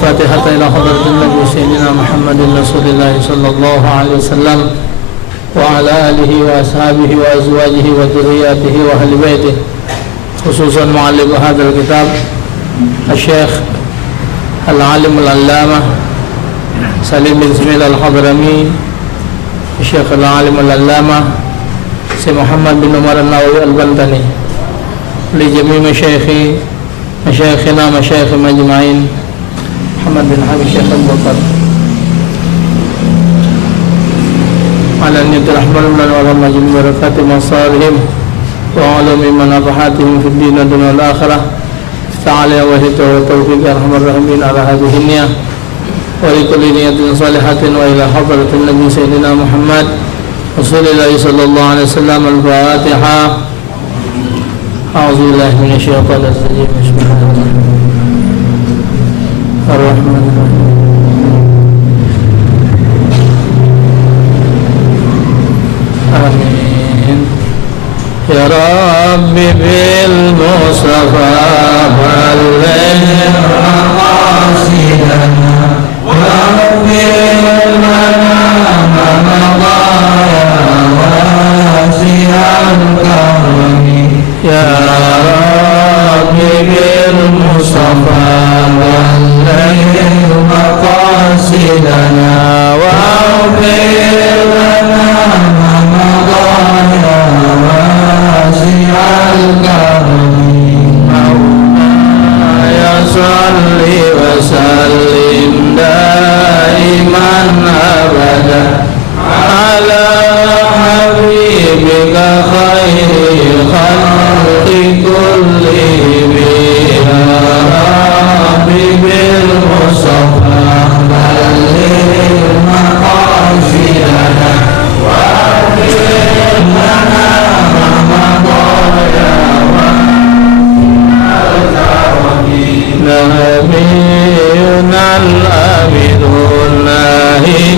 الفاتحة إلى حضرة النبي سيدنا محمد رسول الله صلى الله عليه وسلم وعلى آله وأصحابه وأزواجه وذرياته وأهل بيته، خصوصا معلم هذا الكتاب الشيخ العالم العلامة سليم بن سميل الحضرمي، الشيخ العالم العلامة سي محمد بن عمر النووي البلتني، لجميع مشايخنا مشايخ مجمعين، محمد بن حبيب الشيخ أبو بكر على أن يترحمن لنا ولهم جميع بركات مصارهم وعلوم منافحاتهم في الدين والدنيا والآخرة. افتح علينا وهدته والتوفيق يا أرحم الراحمين على هذه النية ولكل نية صالحة وإلى حضرة النبي سيدنا محمد رسول الله صلى الله عليه وسلم. الفاتحة. أعوذ بالله من الشيطان الرجيم. بسم الله الرحمن الرحيم. آمين. يا رب بالمصطفى بلغ مقاصدنا واغفر لنا ما مضى واسع الكرم. يا رب بالمصطفى بلغ مقاصدنا واغفر لنا ما مضى واسع الكرم. مولاي صل وسلم دائما أبدا على حبيبك خير الخلق كلهم. يا رب بالمصطفى بلغ مقاصدنا واغفر لنا ما مضى نبينا الأمين الناهي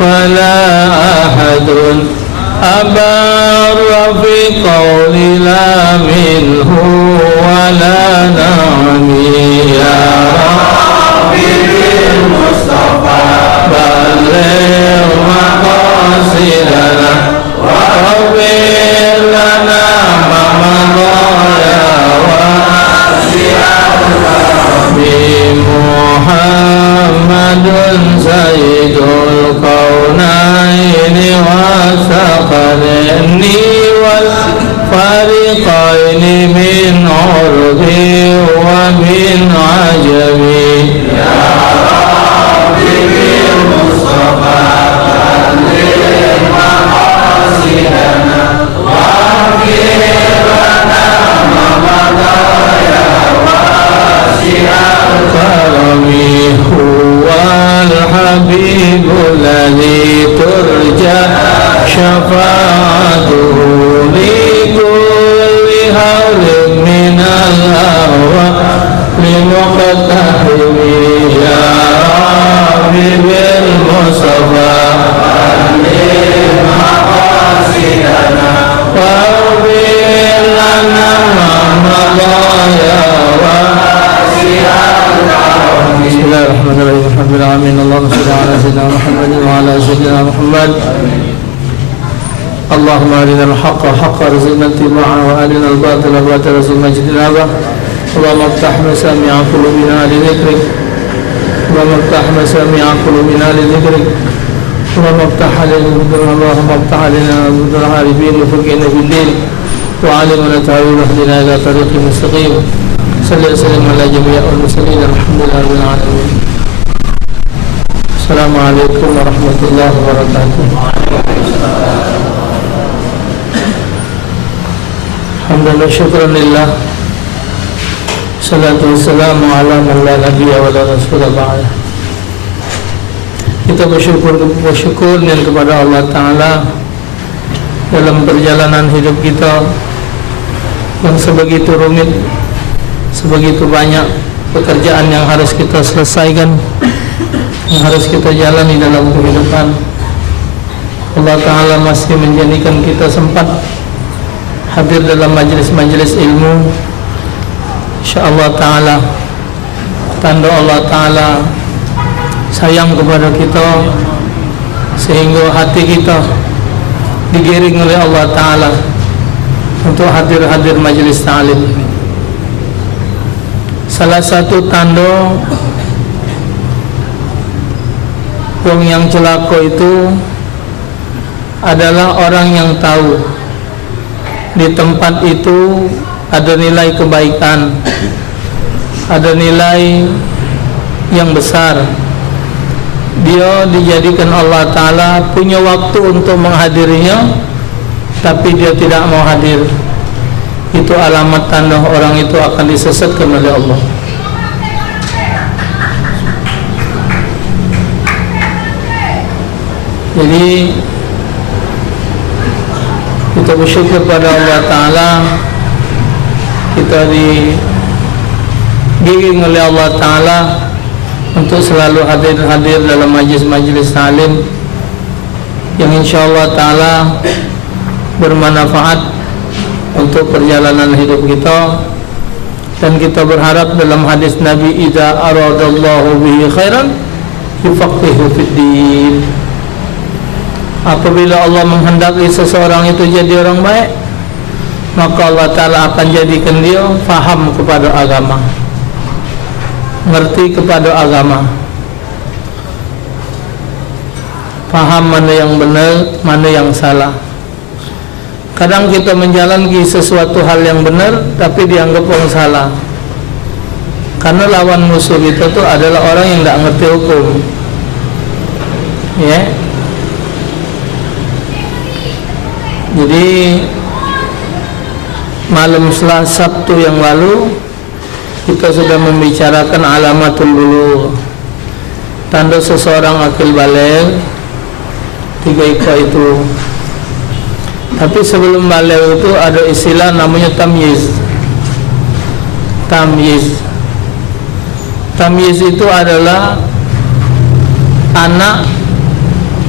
ولا أحد أبر في قول لا منه ولا نعمي. يا رب بالمصطفى بلغ مقاصدنا واغفر لنا ما مضى واسع الكرم. محمد سيد الكونين والثقلين والفريقين من عربي ومن عجمي. يا رب بالمصطفى بلغ مقاصدنا واغفر لنا ما مضى واسع الكرم. هو الحبيب الذي ترجى شفاعته لكل هول من الأهواء لمقتحم. يا رب بالمصطفى بلغ مقاصدنا واغفر لنا ما مضى واسع الكرم. بسم الله الرحمن الرحيم. الحمد لله العالمين. اللهم صل على سيدنا محمد وعلى سيدنا محمد. اللهم أرنا الحق حقا رزقنا اتباعه وأرنا الباطل باطلا رزقنا اجتنابه. اللهم افتح مسامع قلوبنا لذكرك. اللهم افتح مسامع قلوبنا لذكرك. اللهم افتح علينا بدر العارفين وفقهنا في الليل وعلمنا تعويل واهدنا إلى طريق مستقيم. صلى وسلم على جميع المرسلين. الحمد لله رب العالمين. السلام عليكم ورحمة الله وبركاته. Alhamdulillah, syukuran lillah, salatu wassalamu ala man la nabiyya wa la rasula ba'da. Kita bersyukur kepada Allah Ta'ala dalam perjalanan hidup kita yang sebegitu rumit, sebegitu banyak pekerjaan yang harus kita selesaikan, yang harus kita jalani dalam kehidupan. Allah Ta'ala masih menjadikan kita sempat hadir dalam majlis-majlis ilmu. InsyaAllah Ta'ala, tanda Allah Ta'ala sayang kepada kita, sehingga hati kita digiring oleh Allah Ta'ala untuk hadir majelis ta'lim. Salah satu tanda orang yang celaka itu adalah orang yang tahu di tempat itu ada nilai kebaikan, ada nilai yang besar. Dia dijadikan Allah Ta'ala punya waktu untuk menghadirinya, tapi dia tidak mau hadir. Itu alamat tanda orang itu akan disesatkan oleh Allah. Jadi kita bersyukur pada Allah Ta'ala, kita digiring oleh Allah Ta'ala untuk selalu hadir dalam majlis-majlis ta'lim yang insyaallah Ta'ala bermanfaat untuk perjalanan hidup kita. Dan kita berharap dalam hadis Nabi, idza aradallahu bihi khairan yufaqihu fid din. Apabila Allah menghendaki seseorang itu jadi orang baik, maka Allah Ta'ala akan jadikan dia faham kepada agama, ngerti kepada agama, paham mana yang benar, mana yang salah. Kadang kita menjalankan sesuatu hal yang benar tapi dianggap orang salah, karena lawan musuh kita itu adalah orang yang tidak ngerti hukum, ya. Jadi malam Sabtu yang lalu kita sudah membicarakan alamatul bulugh, tanda seseorang akil baligh, 3 ikra itu. Tapi sebelum baligh itu ada istilah namanya tamyiz. Tamyiz itu adalah anak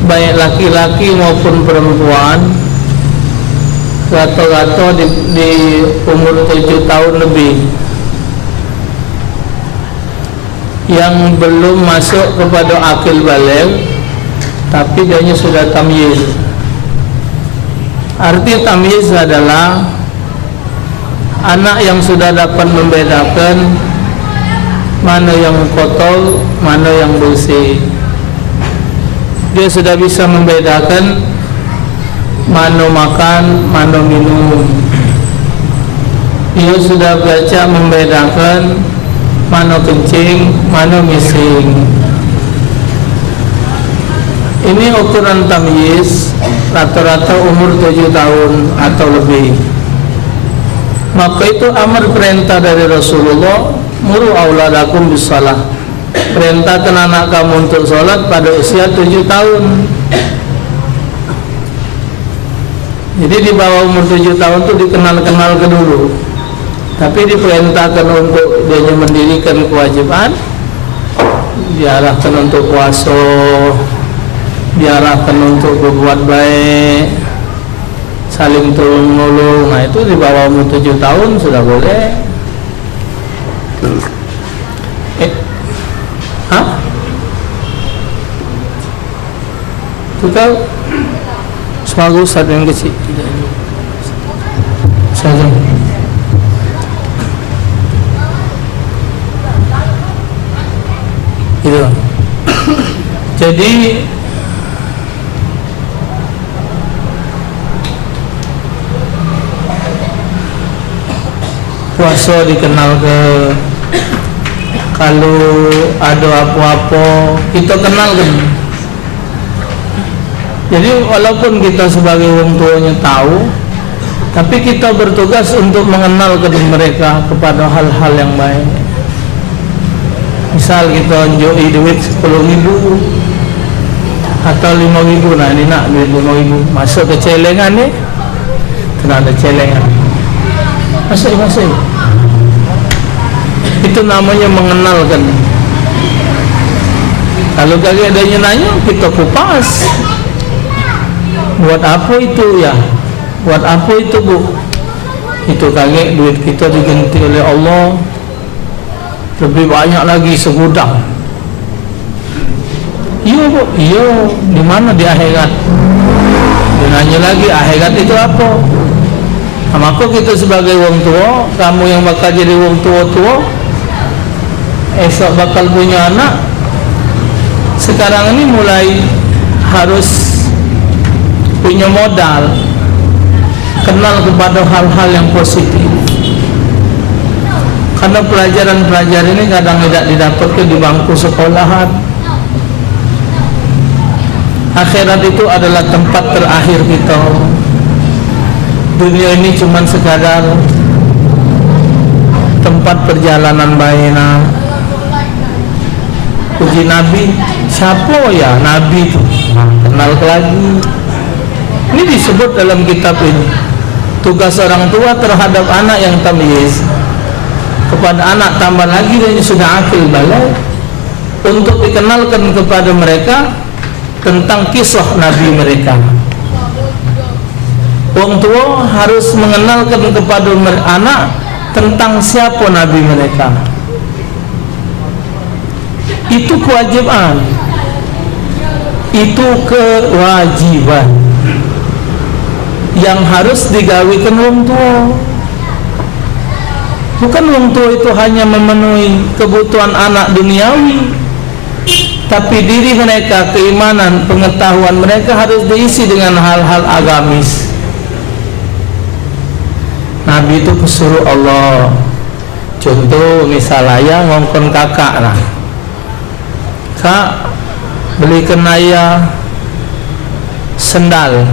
baik laki-laki maupun perempuan, rata-rata di umur 7 tahun lebih, yang belum masuk kepada akil baligh tapi dianya sudah tamyiz. Arti tamyiz adalah anak yang sudah dapat membedakan mana yang kotor, mana yang bersih. Dia sudah bisa membedakan mana makan, mana minum. Dia sudah baca membedakan mana kencing, mana mising. Ini ukuran tamyiz, rata-rata umur 7 tahun atau lebih. Maka itu amar perintah dari Rasulullah, muru auladakum bisalah. Perintahkan anak kamu untuk sholat pada usia 7 tahun. Jadi di bawah umur 7 tahun itu dikenal-kenal ke dulu, tapi diperintahkan untuk dia mendirikan kewajiban, diarahkan untuk puasa, diarahkan untuk berbuat baik, saling tolong menolong. Nah itu di bawah umur 7 tahun sudah boleh. Itu tahu? Semoga Ustaz yang kecil saja. Gitu. Jadi puasa dikenal ke, kalau ada apa-apa kita kenal kan. Jadi walaupun kita sebagai orang tuanya tahu, tapi kita bertugas untuk mengenal ke mereka kepada hal-hal yang baik. Misal kita unjuki duit 10.000 atau 5.000, nah ini nak duit 5.000, masuk ke celengan ni, kena ada celengan, masuk. Itu namanya mengenalkan. Kalau kagak ada yang nanya, kita kupas. Buat apa itu ya? Buat apa itu bu? Itu kagak duit kita diganti oleh Allah lebih banyak lagi segudang. Iya bu, iya. Di mana di akhirat? Dia nanya lagi, akhirat itu apa? Maka kita sebagai wong tua, kamu yang bakal jadi wong tua-tua, esok bakal punya anak. Sekarang ini mulai harus punya modal, kenal kepada hal-hal yang positif. Karena pelajaran-pelajaran ini kadang tidak didapatkan di bangku sekolahan. Akhirat itu adalah tempat terakhir kita. Dunia ini cuma sekadar tempat perjalanan baina. Puji Nabi, siapa ya Nabi itu? Kenal lagi. Ini disebut dalam kitab ini. Tugas orang tua terhadap anak yang tamyiz. Kepada anak tambah lagi dan sudah akil balik, untuk dikenalkan kepada mereka tentang kisah Nabi mereka. Orang tua harus mengenalkan kepada anak tentang siapa Nabi mereka. Itu kewajiban, itu kewajiban yang harus digawikan orang tua. Bukan orang tua itu hanya memenuhi kebutuhan anak duniawi, tapi diri mereka, keimanan, pengetahuan mereka harus diisi dengan hal-hal agamis. Nabi itu kesuruh Allah. Contoh misalnya ngongkon kakak lah, kak belikan ayah sendal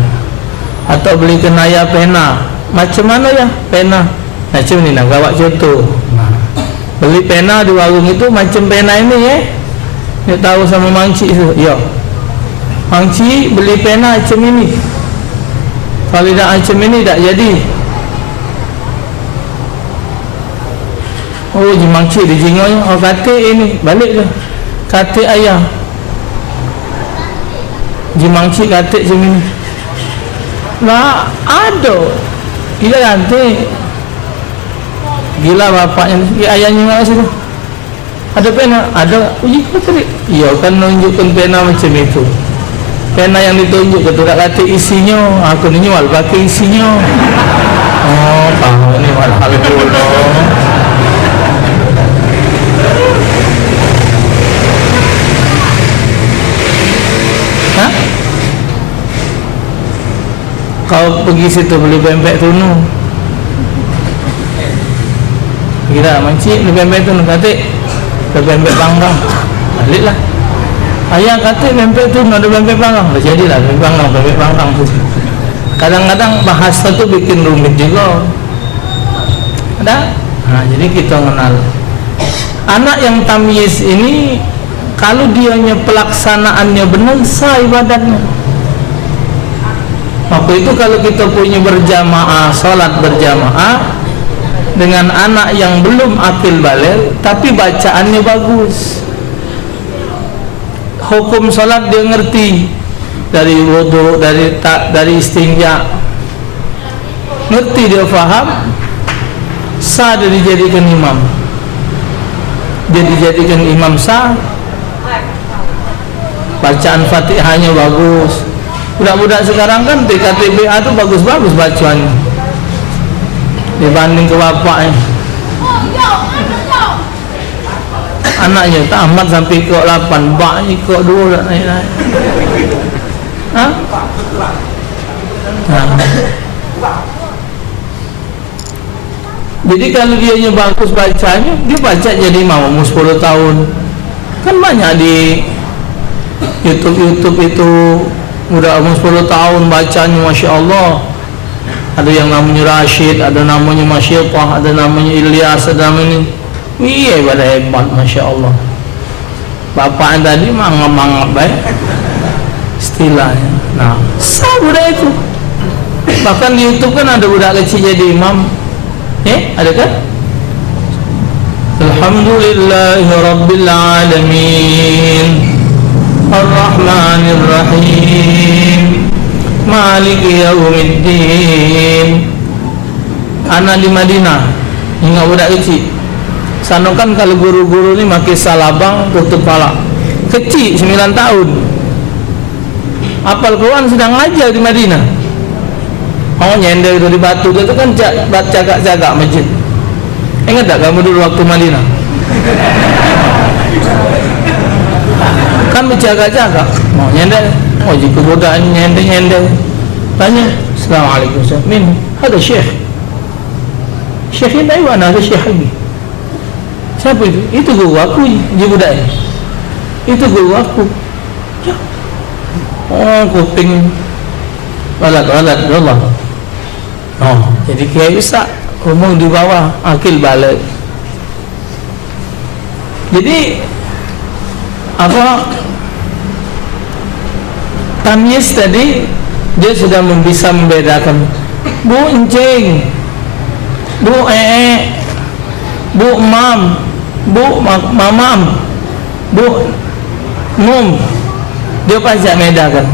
atau belikan ayah pena. Macam mana ya pena? Macam ni nak gawat contoh. Beli pena di warung itu macam pena ini ya. Dia tahu sama mangcik tu. Ya. Mangcik beli pena macam ini. Kalau tidak macam ini tak jadi. Oh, ji mangcik dia jingoi. Oh, kata ini balik je. Kata ayah. Ji mangcik kata macam ini. Nah, ada. Gila ganti. Gila bapaknya, ayahnya nggak sih? Ada pena, ada. Uji kata iya kan nunjukkan pena macam itu. Pena yang ditunjuk itu tak kata isinya. Aku ni jual pakai isinya. Oh, tahu ni hal-hal dulu. Hah? Kau pergi situ beli pempek tunu. Kira mancik pempek tu nak kata pempek panggang. Baliklah. Ayah kata pempek tu ada pempek panggang. Jadilah pempek panggang tu. Kadang-kadang bahasa tu bikin rumit juga. Ada? Nah, jadi kita kenal. Anak yang tamyiz ini kalau dianya pelaksanaannya benar sah ibadatnya. Waktu itu kalau kita punya berjamaah, salat berjamaah dengan anak yang belum akil balik tapi bacaannya bagus, hukum salat dia ngerti, dari wudu, dari istinja ngerti, dia faham, sah dia dijadikan imam. Dia dijadikan imam sah, bacaan Fatihahnya bagus. Budak-budak sekarang kan TKTBA tu bagus-bagus bacaannya dibanding ke bapaknya. Anaknya tamat sampai ke 8, baknya ke 2 dah naik-naik. Hah? Nah. Jadi kalau dia bagus bacanya, dia baca jadi imam umur 10 tahun. Kan banyak di YouTube itu udah umur 10 tahun bacanya, Masya Allah. Ada yang namanya Rashid, ada namanya Masyilpah, ada namanya Ilyas, ada namanya iya, pada hebat, Masya Allah. Bapak yang tadi mangap-mangap baik istilahnya. Nah, sah budak itu. Bahkan di YouTube kan ada budak kecil jadi imam. Ada kan? Alhamdulillahi Rabbil Alamin Ar-Rahmanir Rahim Maliki Yaumiddin. Anak di Madinah, ingat budak kecil. Sana kan kalau guru-guru ni pakai salabang tutup kepala. Kecil 9 tahun. hafal Quran sedang ngajar di Madinah. Oh, nyender itu di batu itu kan jaga masjid. Ingat tak kamu dulu waktu Madinah? Kan berjaga-jaga. Oh, nyender. Oh, jika budak nyender. Tanya, Assalamualaikum. Min, ada syekh. Syekh ini mana? Ada syekh lagi. Siapa itu? Itu guru aku, dia budak ini. Itu guru aku. Ya. Oh, kuping walat Allah. Oh, jadi kiai Ustaz umum di bawah akil balik. Jadi apa tamyiz tadi dia sudah bisa membedakan bu encing, bu bu mam, bu mamam, bu mum. Dia pasti membedakan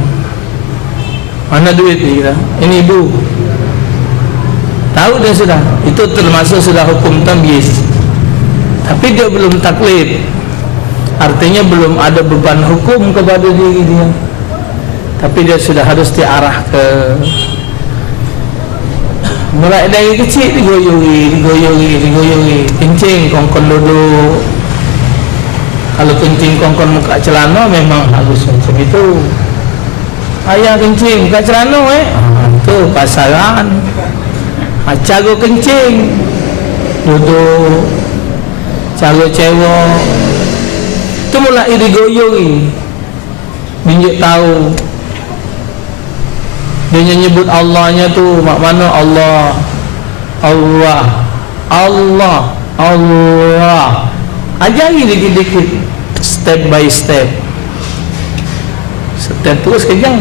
mana duit kita. Ini bu. Tahu dia sudah, itu termasuk sudah hukum tamyiz. Tapi dia belum taklid. Artinya belum ada beban hukum kepada diri dia. Tapi dia sudah harus diarah ke mulai dari kecil digoyongi, kencing kongkon duduk. Kalau kencing kongkon muka celana memang harus macam itu. Ayah kencing muka celana itu pasaran. Cago kencing duduk, cago cewek itu mulai digoyongi, binjek tahu dia nyebut Allahnya tuh mak mana Allah ajari dikit-dikit, step by step terus kejang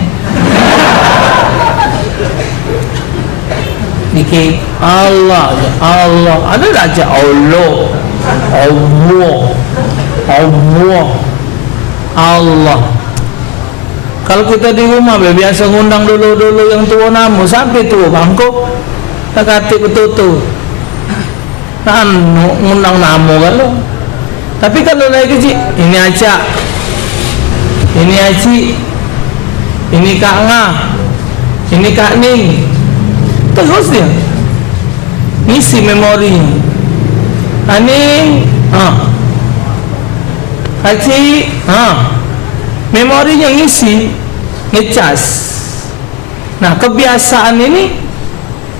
dikit Allah ada aja Allah. Kalau kita di rumah biasa ngundang dulu yang tua namu sampai tua bangkok tak kati betul kan ngundang namu kalau. Tapi kalau lagi kecil ini aja, ini aci, ini Kak Nga, ini Kak Ning, terus dia ngisi memori. Aning, Aci, memorinya ngisi, ngecas. Nah, kebiasaan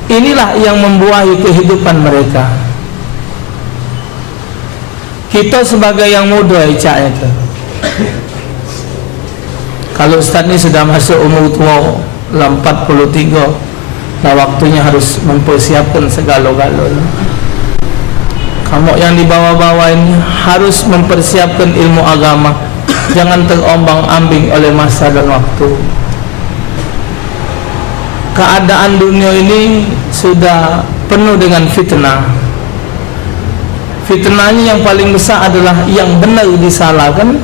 inilah yang membuahi kehidupan mereka. Kita sebagai yang muda Ica itu, kalau Ustaz ini sudah masuk umur tua 43, nah waktunya harus mempersiapkan segala-galanya. Kamu yang di bawah-bawah ini harus mempersiapkan ilmu agama. Jangan terombang-ambing oleh masa dan waktu. Keadaan dunia ini sudah penuh dengan fitnah. Fitnahnya yang paling besar adalah yang benar disalahkan,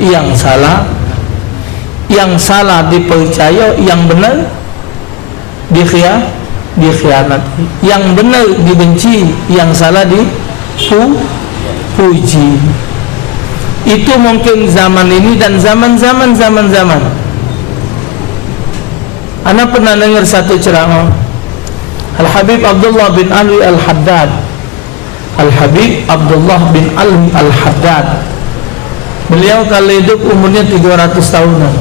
yang salah dipercaya, yang benar dikhianati, yang benar dibenci, yang salah dipuji. Itu mungkin zaman ini dan zaman-zaman. Ana pernah dengar satu ceramah Al-Habib Abdullah bin Ali Al-Haddad. Al-Habib Abdullah bin Ali Al-Haddad. Beliau kalau hidup umurnya 300 tahunan.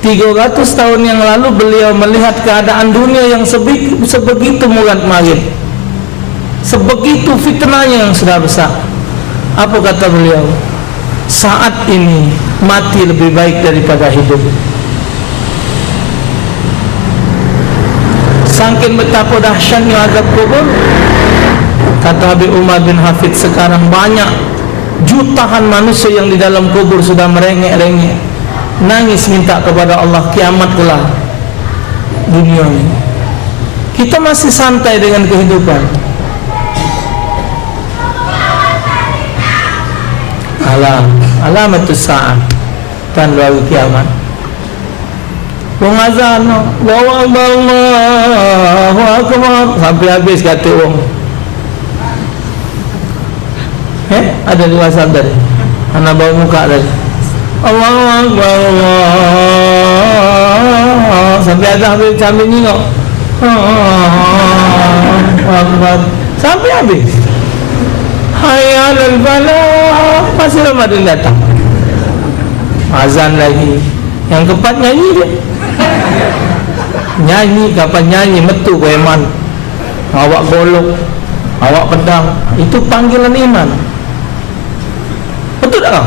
300 tahun yang lalu beliau melihat keadaan dunia yang sebegitu murat-marit, sebegitu fitnahnya yang sudah besar. Apa kata beliau? Saat ini mati lebih baik daripada hidup. Saking betapa dahsyatnya azab kubur, kata Habib Umar bin Hafid, sekarang banyak jutaan manusia yang di dalam kubur sudah merengek-rengek, nangis minta kepada Allah, kiamat kelak dunia ini. Kita masih santai dengan kehidupan. Alamatus sa'ah, tanda kiamat. Wong azan, Allahu akbar sampai habis kata wong. Ada di WhatsApp tadi. Anak bawa muka tadi. Allahu Akbar, Allah. Sampai azan sambil nyingok. Allahu Akbar. Sampai habis. Hayya 'alal falah. Masih Ramadan datang. Azan lagi. Yang keempat nyanyi dia. Nyanyi, kapan nyanyi metu preman. Awak golok, awak pedang. Itu panggilan iman. Betul tak?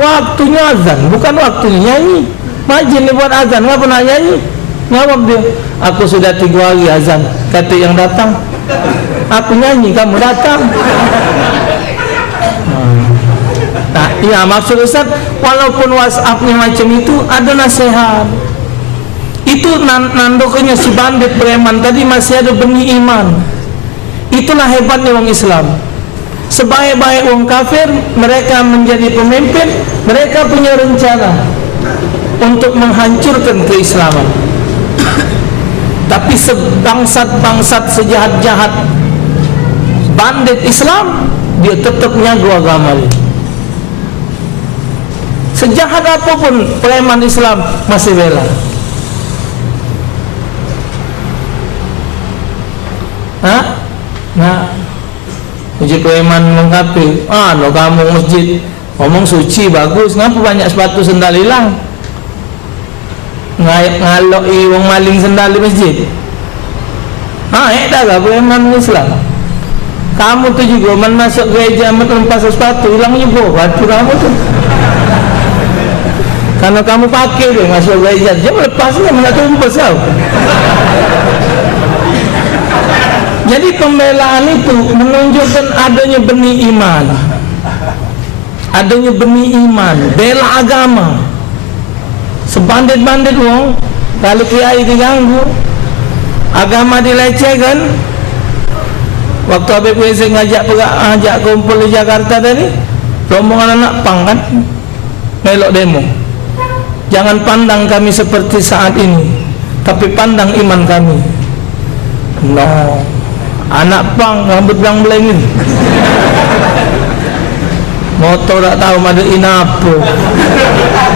Waktunya azan, bukan waktunya nyanyi. Majin ni buat azan, ngapa nak nyanyi? Ngawab dia. Aku sudah 3 hari azan. Kata yang datang, aku nyanyi, kamu datang. Nah, ya maksud Ustaz, walaupun WhatsApp-nya macam itu, ada nasihat. Itu nandokannya si bandit preman tadi masih ada benih iman. Itulah hebatnya orang Islam. Sebaik-baik orang kafir, mereka menjadi pemimpin, mereka punya rencana untuk menghancurkan keislaman. Tapi sebangsat-bangsat sejahat-jahat bandit Islam, dia tetap nyago agama dia. Sejahat apapun preman Islam masih bela. Nah, uji preman mengkapil. No kamu masjid ngomong suci bagus, ngapa banyak sepatu sendal hilang? Ngalok wong maling sendal di masjid. Dah lah preman Islam. Kamu tu juga masuk gereja lepas sepatu hilang juga batu kamu tu. Karena kamu pakai dia masuk gereja, dia melepasnya mana tumpes kau. Jadi pembelaan itu menunjukkan adanya benih iman. Adanya benih iman, bela agama. Sebandit-bandit wong, kalau kiai diganggu, agama dilecehkan. Waktu Habib Rizik ngajak kumpul di Jakarta tadi, rombongan anak pang kan, melok demo. Jangan pandang kami seperti saat ini, tapi pandang iman kami. No, anak pang rambut blang belengin, motor tak tahu ada inapo,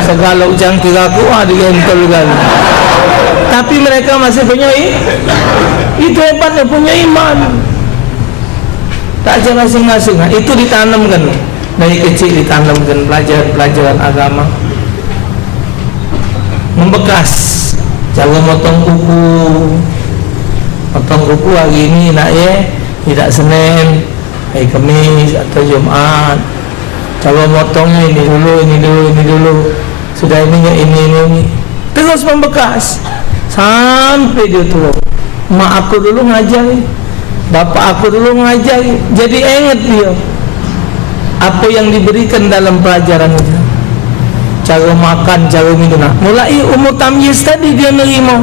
segala cangkir aku digentol kan. Tapi mereka masih punya itu hebatnya, punya iman. Tak aja masing-masing. Itu ditanamkan dari kecil, ditanamkan pelajaran agama. Membekas, jaga motong kuku hari ini nak tidak Senin, hari Kamis atau Jumat. Jaga motongnya ini dulu. Sudah ini. Terus membekas sampai dia tua. Mak aku dulu ngajari, bapak aku dulu ngajari. Jadi ingat dia apa yang diberikan dalam pelajaran itu. Cara makan, cara minum. Mulai umur tamyiz tadi dia nerima.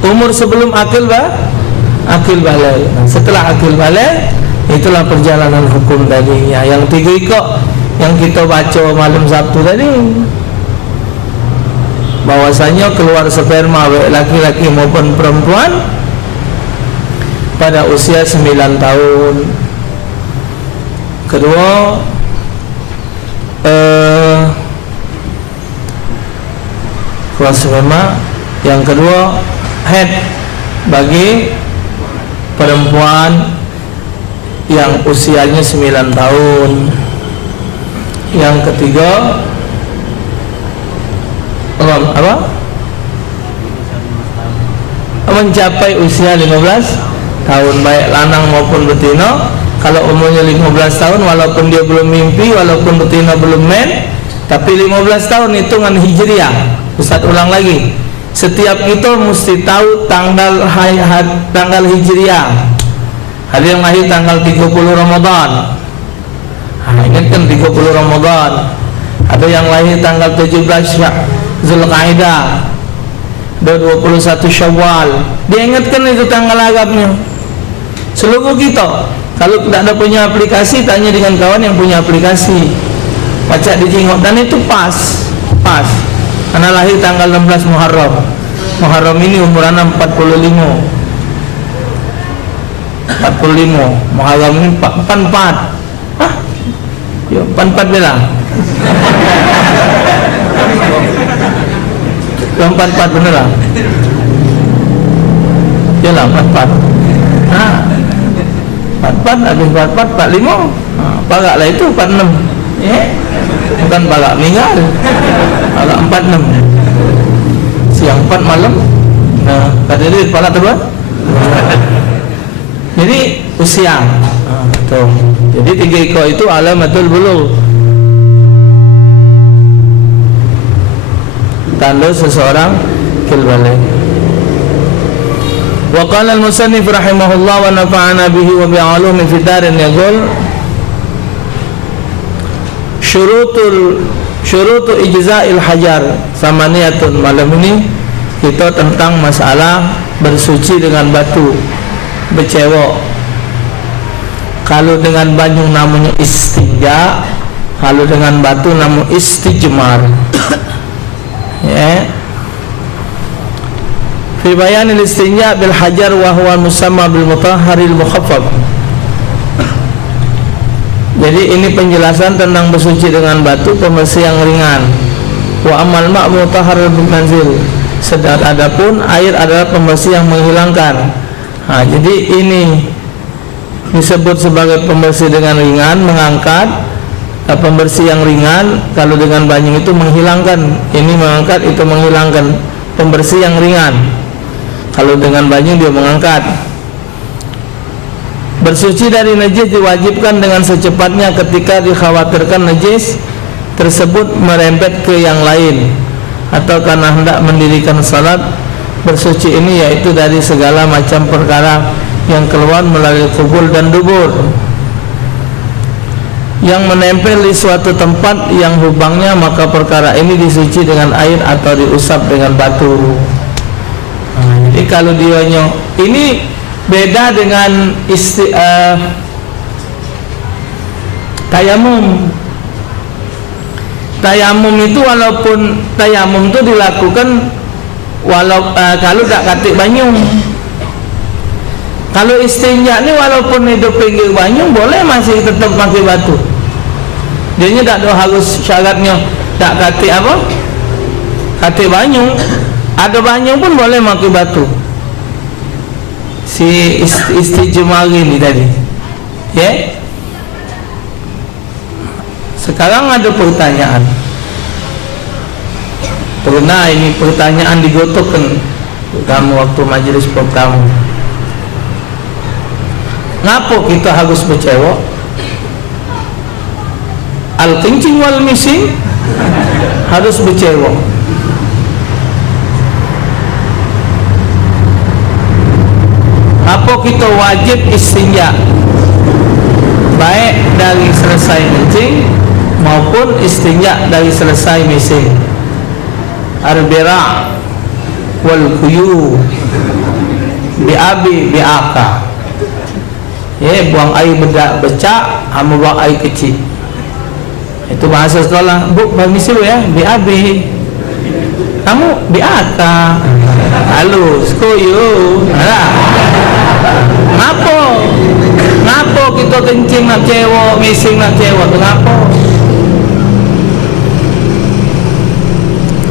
Umur sebelum akil balik. Setelah akil balik, itulah perjalanan hukum tadi. Yang 3 ikut yang kita baca malam Sabtu tadi, bahwasanya keluar sperma baik laki-laki maupun perempuan pada usia 9 tahun. Kedua, keluar sperma. Yang kedua, head bagi perempuan yang usianya 9 tahun. Yang ketiga, mencapai usia 15 tahun, baik lanang maupun betina. Kalau umurnya 15 tahun, walaupun dia belum mimpi, walaupun betina belum men, tapi 15 tahun hitungan hijriah. Ustaz ulang lagi, setiap kita mesti tahu tanggal hijriah. Ada yang lahir tanggal 30 Ramadan, ingatkan 30 Ramadan. Ada yang lahir tanggal 17 Zulqaidah, 21 Syawal. Diingatkan itu tanggal Arabnya. Seluruh kita, kalau tidak ada punya aplikasi, tanya dengan kawan yang punya aplikasi, baca di jingok, dan itu pas. Karena lahir tanggal 16 Muharram. Muharram ini umur anak 45. Muharram ini 44. 44 bela. Empat bener lah. Ya lah 44. Nah, 44 habis 44 45. Parak lah itu 46. Bukan parak meninggal. Parak 46. Siang 4 malam. Nah, kata dia parak terus. Jadi usia. Tuh. Jadi 3 ekor itu alamatul bulugh. Tanda seseorang kilbalik. Wa qala al-musannif rahimahullah wa nafa'ana bihi wa bi'alumi fi darin yaqul syurutu ijza'il hajar samaniyatun. Malam ini kita tentang masalah bersuci dengan batu bercewok. Kalau dengan banyu namanya istinja, kalau dengan batu namanya istijmar. Ya. Fi bayan al-istinja bil hajar wa huwa musamma bil mutahharil mukhaffaf. Jadi ini penjelasan tentang bersuci dengan batu, pembersih yang ringan. Wa amal ma' mutahhar bil manzil. Sedangkan adapun air adalah pembersih yang menghilangkan. Jadi ini disebut sebagai pembersih dengan ringan, mengangkat. Pembersih yang ringan, kalau dengan banyu itu menghilangkan, ini mengangkat, itu menghilangkan. Pembersih yang ringan, kalau dengan banyu dia mengangkat. Bersuci dari najis diwajibkan dengan secepatnya ketika dikhawatirkan najis tersebut merembet ke yang lain, atau karena hendak mendirikan salat. Bersuci ini yaitu dari segala macam perkara yang keluar melalui kubul dan dubur, yang menempel di suatu tempat yang lubangnya, maka perkara ini disuci dengan air atau diusap dengan batu. Jadi kalau dia ini beda dengan tayamum. Tayamum itu walaupun tayamum itu dilakukan kalau tak katik banyu. Kalau istinja ni walaupun hidup pinggir banyu boleh masih tetap pakai batu. Dia tak ada harus syaratnya tak katik apa? Katik banyu. Ada banyu pun boleh pakai batu. Si istijmari ni tadi. Ya. Sekarang ada pertanyaan. Pernah ini pertanyaan digotokkan kamu waktu majelis pertama. Ngapa kita harus bercewok? Al-kencing wal mising harus bercewok. Apa kita wajib istinja baik dari selesai kencing maupun istinja dari selesai mising? Al-bira' wal kuyu bi'abi bi'aka. Buang air becak sama buang air kecil. Itu bahasa sekolah. Bu, permisi ya, bi'abi. Kamu bi'aka. Halus, kuyu. Ngapa kita kencing nak cewek, mising nak cewek tu ngapa?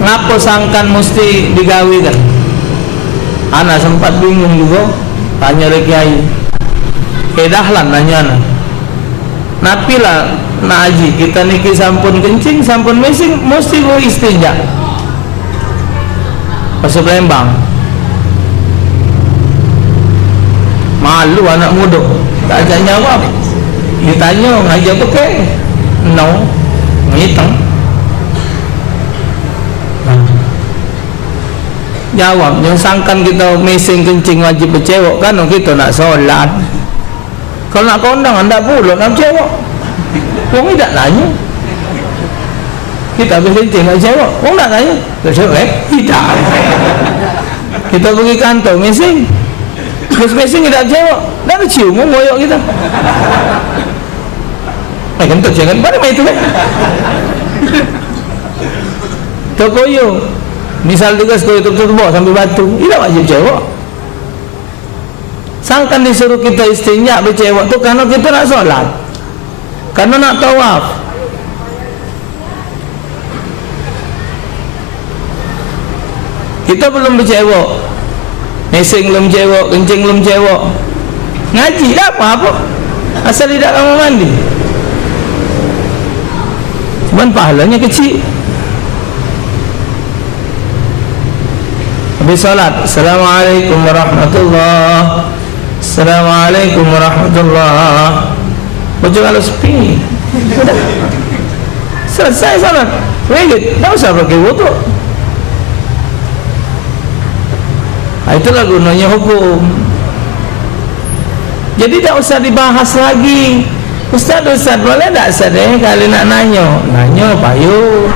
Ngapa sangkan mesti digawi kan? Anak sempat bingung juga, tanya lagi kiai. Kedahlah nanya napilah nak haji kita niki sampun kencing sampun mising mesti go istinja pas Palembang. Malu anak muda tak ada jawab. Ditanya ngaji apa ke? No, ngitang. Jawab, yang sangkan kita mising kencing wajib bercewek kan kita nak solat. Kalau nak kondang anda pula nak cewek. Orang tidak nanya. Kita pergi kencing nak cewek. Orang nak nanya. Nak cewek? Tidak. Kita pergi kantor mising. Mising tidak cewek. Dah bercium moyok kita. Kentut jangan pada main itu kan. Tokoyo. Misal tugas koyo tutup bawa sampai batu. Tidak wajib cewek. Sangkan disuruh kita istinja bercewek tu karena kita nak solat, karena nak tawaf. Kita belum bercewok, mesing belum cewok, kencing belum cewok, ngaji dah apa asal tidak kamar mandi, cuman pahalanya kecil. Habis salat, Assalamualaikum warahmatullahi, Assalamualaikum warahmatullahi, baca kalau sepi sudah selesai salat, wajib, tak usah pakai wudu. Itulah gunanya hukum. Jadi tak usah dibahas lagi. Ustaz boleh tak Ustaz kali nak nanya payung.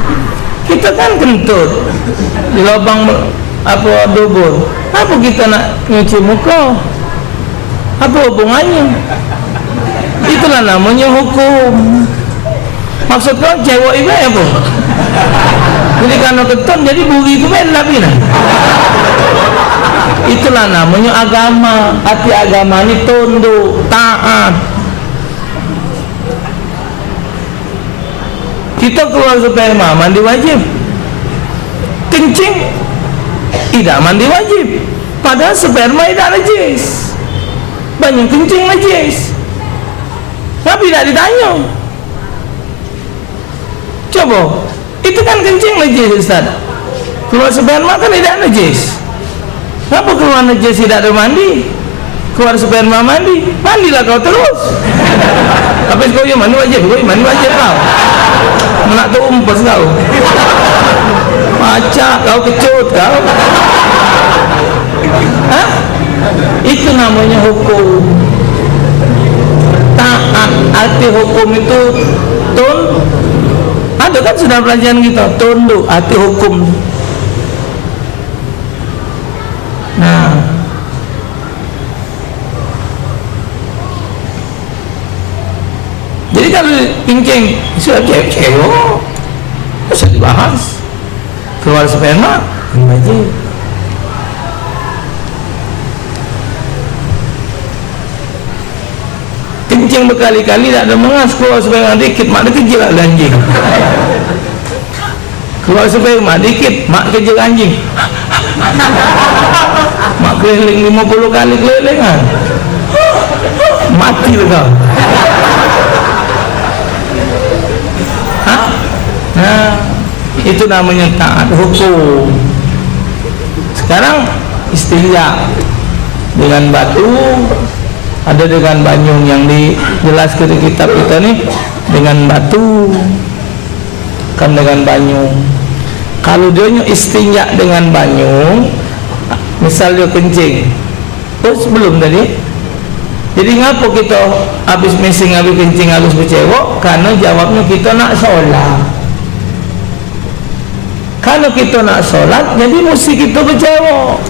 Kita kan kentut di lubang apa dubur. Apa kita nak nyuci muka? Apa hubungannya? Itulah namanya hukum. Maksud kau cewek itu apa? Jadi kalau keton jadi buri itu main nabi nah. Itulah namanya agama. Hati agama ini tunduk, taat. Kita keluar sperma mandi wajib, kencing tidak mandi wajib, padahal sperma tidak najis, banyak kencing najis, tapi tidak ditanya. Coba, itu kan kencing najis Ustaz, keluar sperma kan tidak najis. Kenapa keluar najis tidak ada mandi? Keluar sperma mandi, mandilah kau terus. Tapi kau yang mandi wajib, kau. Nak tu umpes kau. Macak kau, kecut kau. Hah? Itu namanya hukum. Taat, arti hukum itu ada kan sudah pelajaran kita, tunduk, arti hukum. Nah, jadi kalau kencing sudah cewek, bisa dibahas. Keluar sperma, wajib. Kencing berkali-kali tak ada mengas, keluar sperma dikit, mak dia kejil anjing. Keluar sperma dikit, mak kejil anjing. Mak keliling 50 kali kelilingan, mati lah kau. Hah? Nah, itu namanya taat hukum. Sekarang istinja dengan batu, ada dengan banyung yang dijelaskan di kitab kita nih, dengan batu kan dengan banyung. Kalau dia istinja dengan banyung, misal dia kencing, sebelum tadi, jadi ngapa kita habis mesing, habis kencing, habis bercewok? Karena jawabnya kita nak solat. Kalau kita nak solat, jadi mesti kita bercewok.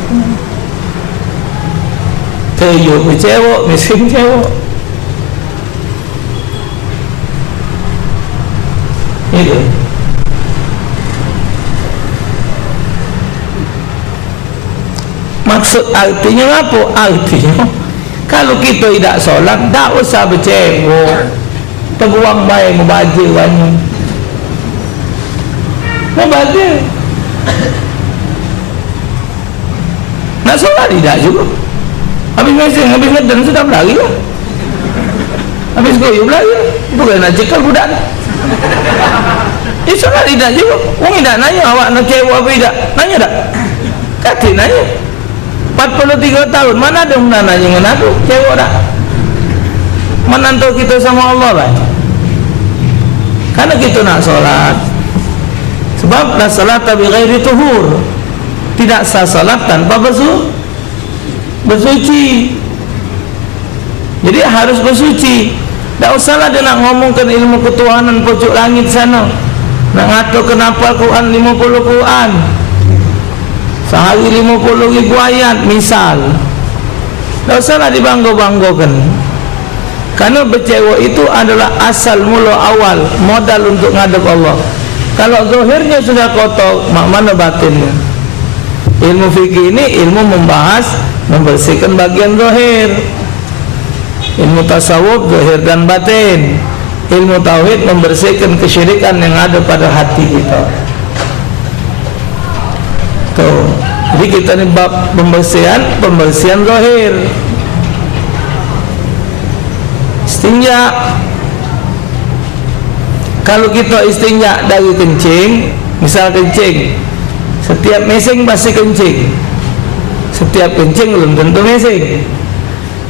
Tuyuk bercewok, mesing cewok. Itu. Maksud artinya apa? Artinya kalau kita tidak solat, tak usah bercewok, terbuang baik, membajir banyak, membajir. Nak solat tidak juga. Habis mesing, habis ngeden sudah berlari lah. Habis goyuk berlari lah. Bukan nak cekal budak. Solat tidak juga. Orang tidak nanya awak nak cewek apa tidak. Nanya tak? Kata nanya. 43 tahun, mana ada yang nanya dengan aku? Cewek tak? Menantu kita sama Allah lah. Karena kita nak solat. Sebab la salata bi ghairi tuhur. Tidak sah salat tanpa bersuci. Jadi harus bersuci. Tak usahlah dia nak ngomongkan ilmu ketuhanan pojok langit sana, nak ngatur kenapa Quran 50 Quran, sehari 50.000 ayat misal. Tak usahlah dibangga-banggakan. Karena bercewek itu adalah asal mula awal modal untuk ngadep Allah. Kalau zahirnya sudah kotor, mak mana batinnya? Ilmu fikih ini ilmu membahas, membersihkan bagian zahir. Ilmu tasawuf zahir dan batin. Ilmu tauhid membersihkan kesyirikan yang ada pada hati kita. Tuh. Jadi kita ni bab pembersihan zahir. Istinja, kalau kita istinja dari kencing, misal kencing, setiap mesing pasti kencing, setiap kencing belum tentu mesing.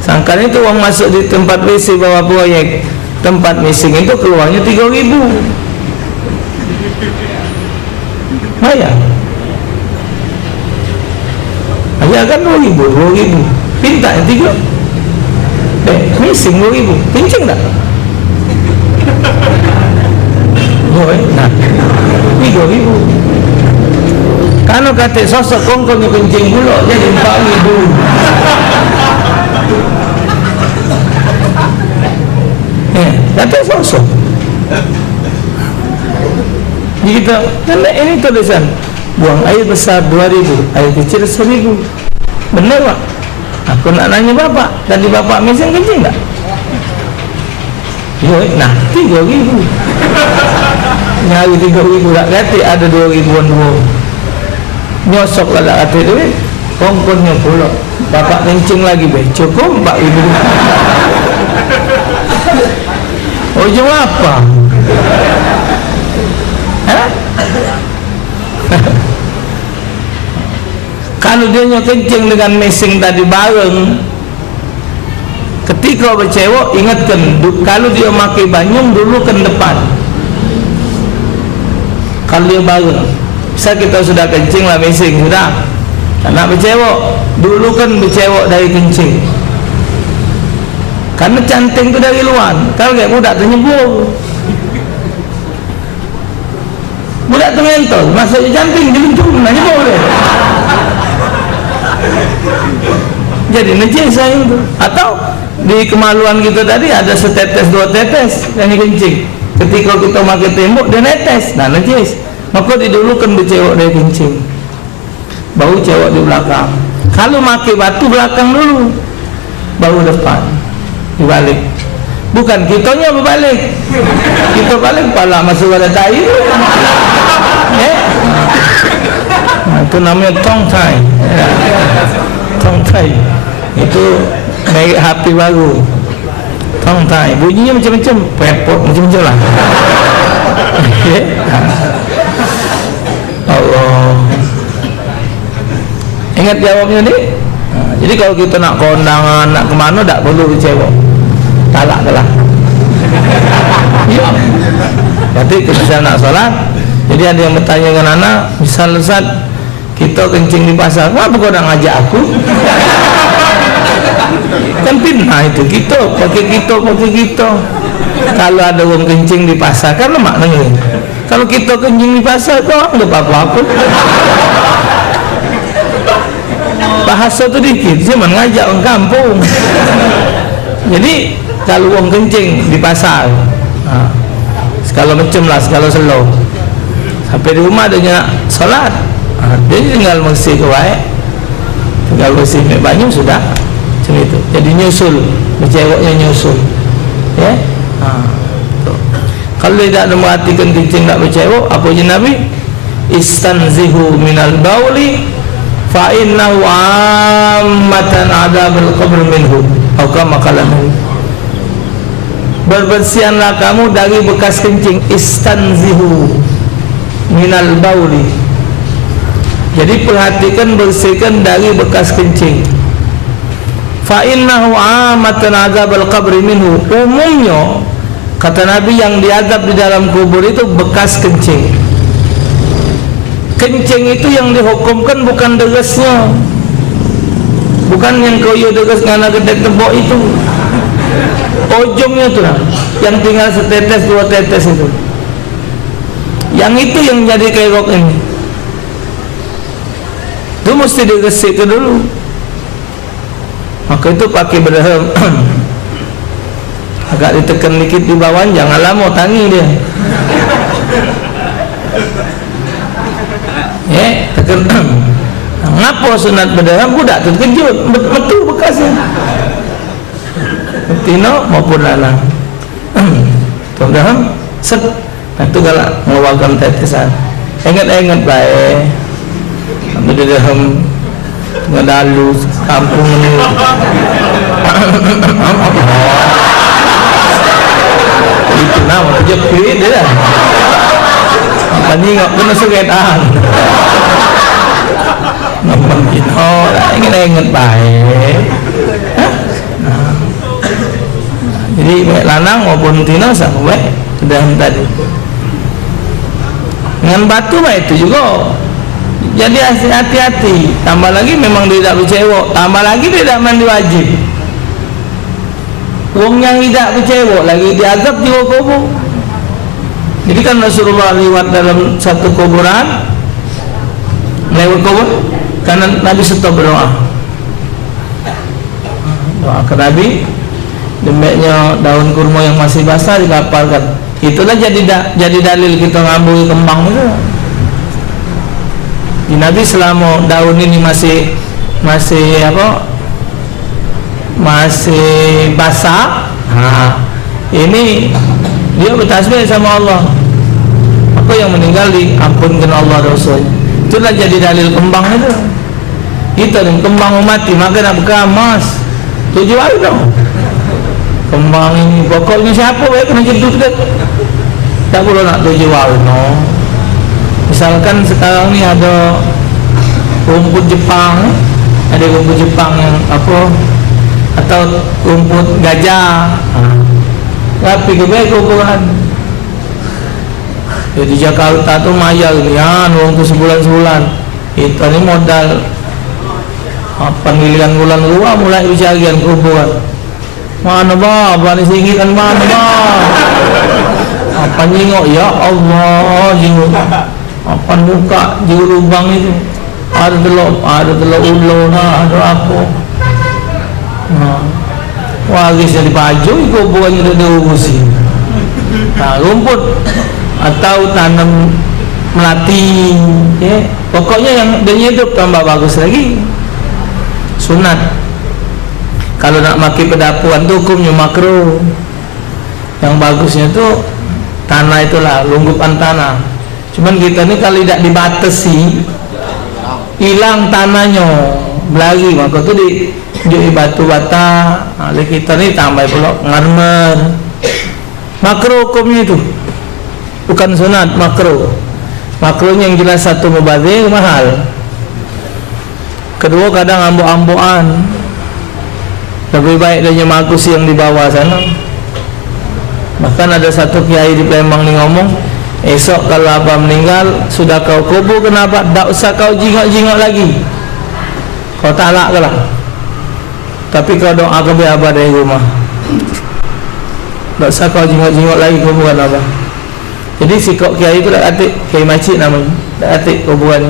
Sangkan itu uang masuk di tempat WC bawah proyek, tempat mesing itu keluarnya 3.000. Bayar. Ayah kan 2.000, pinta yang 3. Mesing 2.000, kencing tak? Nah, 3.000. Kalau kata sosok kongkongnya kencing pula jadi 4.000. Kata sosok. Jadi kita, ini tulisan buang air besar 2.000, air kecil 1.000. Benar Pak? Aku nak nanya bapak, tadi bapak mesing kencing tak? Nah, 3.000. Nyari 3.000 tak kata ada 2.000-an dua. Nyosok lah tak kata tu, kongkonnya pula bapak kencing lagi cukup 4.000. Oh jom apa? Kalau dia kencing dengan mesing tadi bareng, ketika bercewek ingatkan, kalau dia pakai banyung dulu ke depan. Kalau dia bareng, bisa kita sudah kencing lah mesing sudah, nak bercewek dulu kan bercewek dari kencing, karena canting itu dari luar. Kalau kayak budak tu nyebur, budak tu mentol, masuk canting dibentuk nak nyebur dia. Jadi najis saya itu. Atau di kemaluan kita tadi ada setetes 2 tetes yang kencing. Ketika kita pakai tembok dia netes, nah najis. Maka didulukan bercewek dari kencing, bau cewek di belakang. Kalau pakai batu belakang dulu, bau depan dibalik. Bukan kitanya berbalik, kita balik pala masuk pada tai. Nah, itu namanya tong tai. Tong tai itu naik HP baru. Tong tai bunyinya macam-macam, repot macam-macam lah. Allah. Ingat jawabnya ni. Jadi kalau kita nak kondangan, nak kemana, tak perlu cewek, talak lah. Ya. Berarti kita nak solat. Jadi ada yang bertanya dengan anak, misal Ustaz, kita kencing di pasar, kenapa kau nak ngajak aku? Kan fitnah itu, kita pakai kita. Kalau ada orang kencing di pasar, kan maknanya. Kalau kita kencing di pasar, kau anggap apa-apa. Bahasa tu dikit, cuma ngajak orang kampung. Jadi kalau orang kencing di pasar, skala macam lah, skala slow, sampai di rumah dia nak solat, dia tinggal bersih ke baik, tinggal bersih banyak sudah, macam itu. Jadi nyusul, berceweknya nyusul, ya. Kalau dia tak memperhatikan kencing tak bercewek, apa je Nabi? Istanzihu minal bauli fa innahu ammatan adabul qabr minhu. Atau makalah berbersihanlah kamu dari bekas kencing. Istanzihu minal bauli, jadi perhatikan, bersihkan dari bekas kencing. Fa innahu ammatan adabul qabr minhu, umumnya kata Nabi yang diadab di dalam kubur itu bekas kencing. Kencing itu yang dihukumkan bukan degesnya, bukan yang koyo deges ngana gede tebok itu, ujungnya tu lah, yang tinggal setetes 2 tetes itu. Yang itu yang jadi kerok ini, itu mesti digesik dulu. Maka itu pakai berhem. Agak ditekan dikit di bawah, jangan lama tangi dia. Tekan. Ngapa sunat berderham? Budak terkejut, betul bekasnya. Tino maupun lanang. Berderham, set. Itu galak mengeluarkan tetesan. Ingat baik. di dalam ngadalu kampung ini. Itu nama kejepit dia. Apa ni ngok kena sugetan. Nampak kita ingat baik. Jadi baik lanang maupun tina sama baik sudah tadi. Dengan batu baik itu juga. Jadi hati-hati. Tambah lagi memang dia tidak bercewok. Tambah lagi dia tidak mandi wajib. Wong yang tidak bercewok lagi diazab di kubur. Jadi kan Rasulullah lewat dalam satu kuburan, lewat kubur, karena Nabi serta berdoa. Doa ke Nabi, dembeknya daun kurma yang masih basah dikapalkan. Itulah jadi dalil kita ngambil kembang itu. Di Nabi selama daun ini masih basah, ini dia bertasbih sama Allah. Apa yang meninggal diampunkan Allah Rasul. Itulah jadi dalil kembang itu. Kita dan kembang mati maka nak berkamas 7 hari dong. Kembang ini pokoknya siapa baik kena jedut kan? Tak perlu nak 7 hari no. Misalkan sekarang ni ada rumput Jepang, ada rumput Jepang yang apa, atau rumput gajah, tapi kebaik kuburan. Di Jakarta tu mayar ni, uang tu sebulan-sebulan. Itu ni modal panggilan bulan luar mulai dicarian kuburan. Mana bah, bani singgitan mana bah? Apa nyingok ya Allah jiwa. Apa muka jiwa lubang itu? Ada telur ulo nah, ada apa? Warisnya dipaju, kuburannya dah diurusin. Nah, rumput atau tanam melati, ya. Pokoknya yang dia hidup tambah bagus lagi. Sunat. Kalau nak maki pedapuan tu hukumnya makruh. Yang bagusnya tu tanah itulah, lunggupan tanah. Cuman kita ni kalau tidak dibatasi, hilang tanahnya, belagi maka tu di batu bata. Oleh kita ni tambah pula ngarmer. Makruh hukumnya itu. Bukan sunat, makruh. Makruhnya yang jelas satu mubazir, mahal. Kedua kadang ambok-ambokan. Lebih baik dia magus yang di bawah sana. Bahkan ada satu kiai di Palembang ni ngomong, esok kalau abah meninggal sudah kau kubur, kenapa tak usah kau jingok-jingok lagi, kau talak ke lah, tapi kau doa ke abah dari rumah, tak usah kau jingok-jingok lagi kuburan abah. Jadi si kok kiai itu dah atik, kiai macik namanya, dah atik kuburan.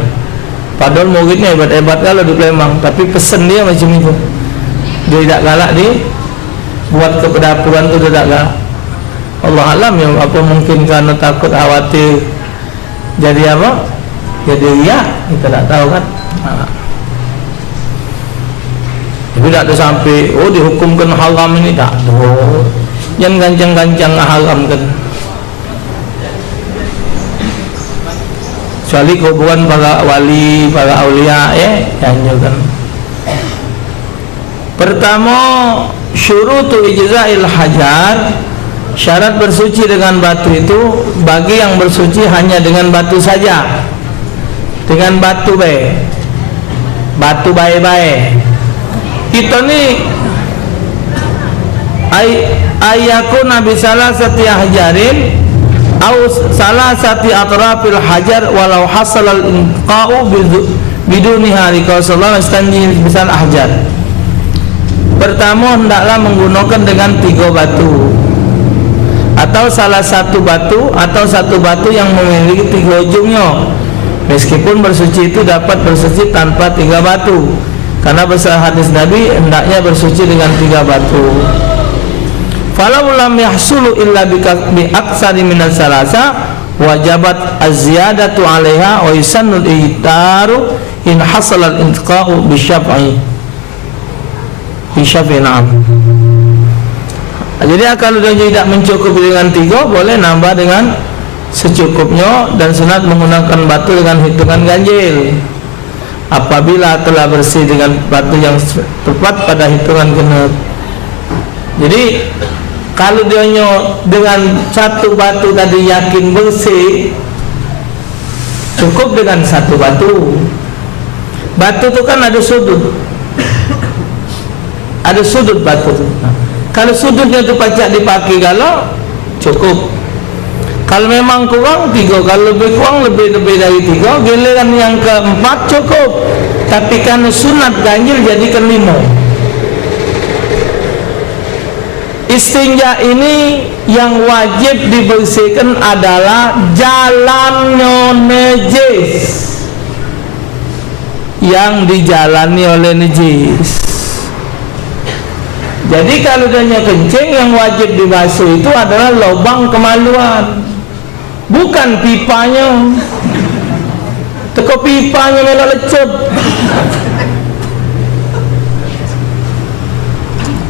Padahal muridnya hebat-hebat kalau di Palembang, tapi pesan dia macam itu. Dia tidak galak, dia buat ke pedapuan tu dia tak galak. Allah alam yang apa mungkin karena takut khawatir jadi apa? Jadi riak, kita tak tahu kan. Tapi tak ada sampai dihukumkan haram ini, tak ada. Jangan gancang-gancang haram kan. Kecuali kuburan para wali, para aulia dianjurkan. Pertama, syurutu ijza'il hajar, syarat bersuci dengan batu itu bagi yang bersuci hanya dengan batu saja. Dengan batu baik. Kita ni ayakuna bisalah sati hajarin au salah sati atrafil hajar walau hasalal inqa'u biduni hari kau sallallahu alaihi misal hajar. Pertama, hendaklah menggunakan dengan 3 batu atau salah satu batu atau satu batu yang memiliki 3 ujungnya. Meskipun bersuci itu dapat bersuci tanpa 3 batu, karena besar hadis Nabi hendaknya bersuci dengan 3 batu. Falau lam yahsulu illa bi aksari minas salasa wajabat az-ziyadatu 'alaiha wa yusannu al-ihtaru in hasala al-intiqa'u bi syaf'i. Jadi kalau dia tidak mencukupi dengan 3, boleh nambah dengan secukupnya, dan sunat menggunakan batu dengan hitungan ganjil. apabila telah bersih dengan batu yang tepat pada hitungan genep. Jadi kalau dia dengan satu batu tadi yakin bersih, cukup dengan satu batu. Batu itu kan ada sudut, ada sudut batu itu. Kalau sudutnya itu pacak dipakai kalau cukup. Kalau memang kurang 3, kalau lebih kurang lebih dari 3, giliran yang keempat cukup. Tapi karena sunat ganjil jadikan 5. Istinja ini yang wajib dibersihkan adalah jalannya najis, yang dijalani oleh najis. Jadi kalau dia kencing, yang wajib dibasuh itu adalah lubang kemaluan, bukan pipanya. Teko pipanya malah lecet,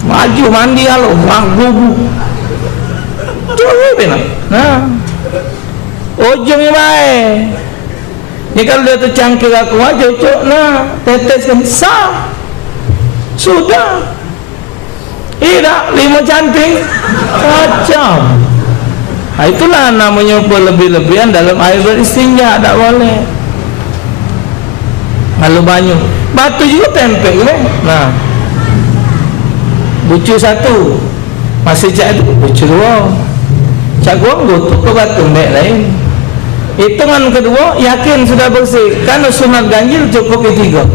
maju mandi kalau gugu coba benar. Nah, ujungnya baik. Ini kalau dia tercangkir aku aja cocok, nah teteskan sah, sudah. Tidak 5 canting kacau. Nah, itulah namanya berlebih-lebihan dalam air beristinja, tak boleh. Kalau banyak batu juga tempel, nah bucu 1 masih cak itu bucu 2, cak gua gotok ke batu mek lain. Hitungan kedua yakin sudah bersih, karena sunat ganjil cukup 3.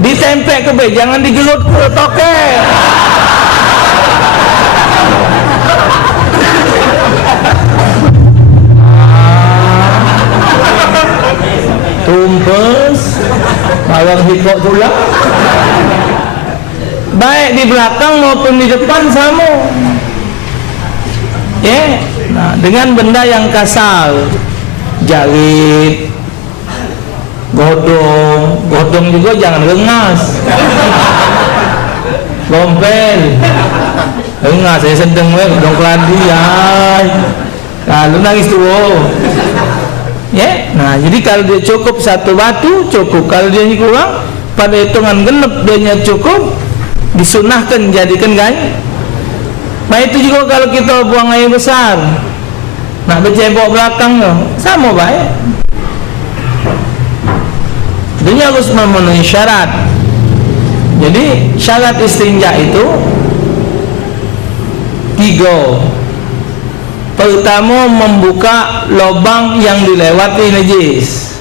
Ditempel ke bek, jangan digelut ke toke. Tumpes malam hipok pula, baik di belakang maupun di depan sama. Nah, dengan benda yang kasar, jarit, godong juga jangan gengas, lompel, gengas saya sedang godong keladi, kalau nangis tuh. Nah jadi kalau dia cukup 1 batu cukup, kalau dia kurang pada hitungan genep dia cukup, disunahkan jadikan ganjil. Nah itu juga kalau kita buang air besar, nak bercebok belakangnya sama baik. Dia harus memenuhi syarat. Jadi syarat istinja itu 3. Pertama, membuka lubang yang dilewati najis.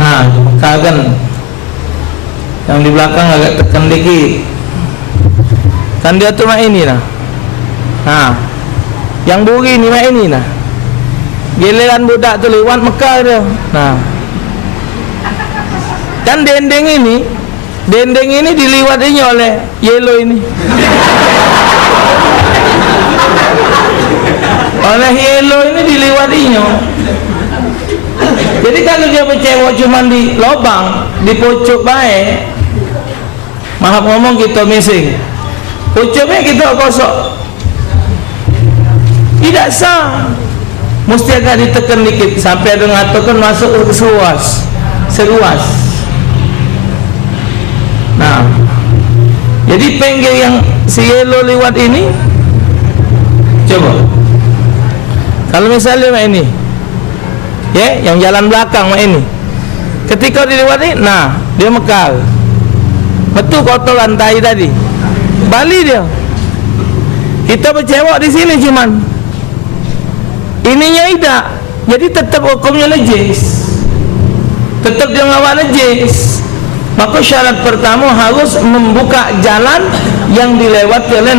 Nah, bukakan yang di belakang agak tekan dikit. Kan dia tuh ini nah. Nah, yang buri ni ini nah. Giliran budak tu lewat Mekah dia. Nah, kan dendeng ini dilewatinya oleh yellow ini. Oleh yellow ini dilewatinya. Jadi kalau dia bercewek cuma di lubang, di pucuk baik, maaf ngomong kita mising, pucuknya kita kosok, tidak sah. Mesti agak ditekan dikit sampai ada ngatakan masuk ke seruas. Nah, jadi pinggir yang si yellow lewat ini, coba. Kalau misalnya ini, yang jalan belakang ini, ketika dilewati, nah dia mekal, betul kotoran tai tadi, balik dia. Kita bercewek di sini cuman, ininya tidak, jadi tetap hukumnya najis, tetap dia ngawal najis. Maka syarat pertama harus membuka jalan yang dilewati oleh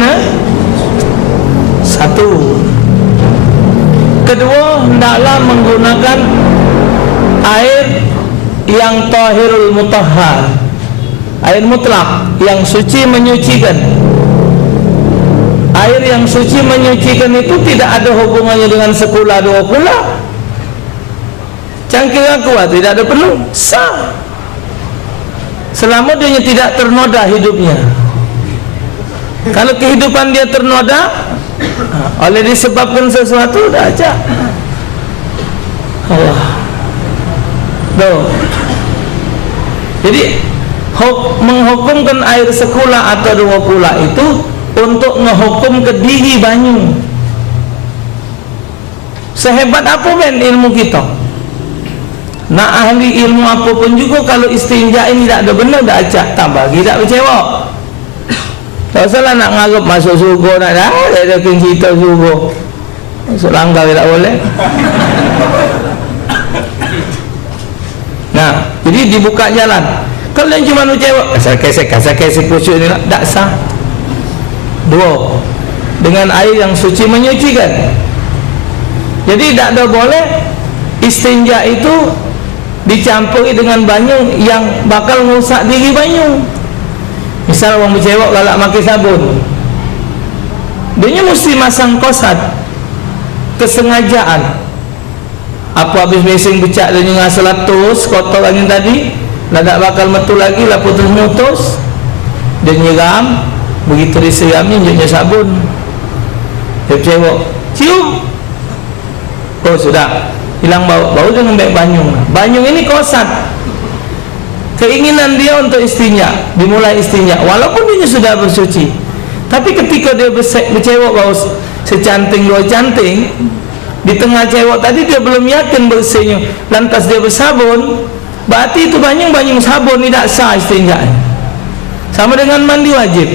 1. Kedua, hendaklah menggunakan air yang tahirul mutahhar, air mutlak yang suci menyucikan. Air yang suci menyucikan itu tidak ada hubungannya dengan sekula 2 kula. Cangkir kuat tidak ada penuh, sah. Selama dia tidak ternoda hidupnya. Kalau kehidupan dia ternoda oleh disebabkan sesuatu, dah aja Allah. Tuh. Jadi menghukumkan air sekula atau 2 kula itu untuk ngehukum ke diri banyu. Sehebat apa ben ilmu kita, nak ahli ilmu apapun juga, kalau istinja ini tak ada benar, tak acak, tambah tidak bercewok. Tak salah nak ngarep masuk surga, nak dah ada cerita surga masuk langgar tak boleh. Nah, jadi dibuka jalan. Kalau yang cuma bercewok kasar-kasar pucuk ni tak sah. 2, dengan air yang suci menyucikan. Jadi tak ada boleh istinja itu dicampuri dengan banyu yang bakal merusak diri banyu. Misal orang bercewok galak pakai sabun, dia mesti masang kosat, kesengajaan. Apa habis mesin becak dia ngasal latus kotor angin tadi, lah tak bakal metu lagi, lah putus-mutus, dia nyiram. Begitu disirami dia sabun, dia bercewok, cium, oh sudah hilang bau. Bau dengan baik banyu. Banyu ini kosat. Keinginan dia untuk istinja, dimulai istinja walaupun dia sudah bersuci. Tapi ketika dia bercewok bau secanting 2 canting, di tengah cewok tadi dia belum yakin bersihnya, lantas dia bersabun, berarti itu banyu sabun tidak sah istinja. Sama dengan mandi wajib.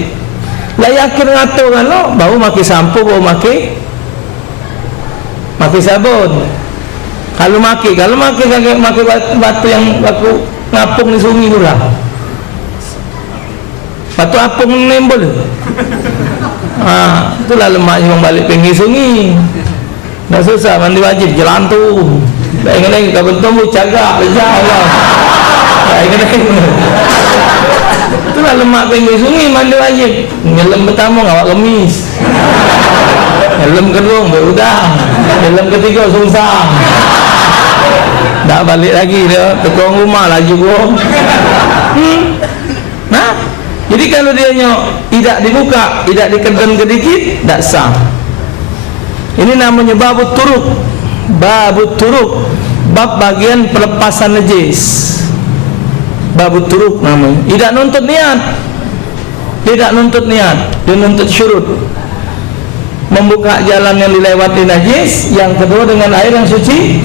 Lah yakin ngatur kalau bau pakai sampo, bau pakai sabun. Kalau pakai batu yang baku ngapung di sungai pula, batu apung nembol. Itulah lemak yang balik pinggir sungai. Dah susah mandi wajib jalan tu. Tak ingat lagi kau bertemu cagak jauh lah. Tak ingat lagi. Itulah lemak pinggir sungai mandi wajib. Nyelam pertama ngawak kemis, nyelam kedua berudang, nyelam ketiga susah. Tak balik lagi dia tekong rumah lagi gua. Nah, jadi kalau dia tidak dibuka, tidak dikedon sedikit, tak sah. Ini namanya babut turuk. Babut turuk, bab bagian pelepasan najis. Babut turuk namanya. Tidak nuntut niat. Tidak nuntut niat, dia nuntut syurut. Membuka jalan yang dilewati najis, yang kedua dengan air yang suci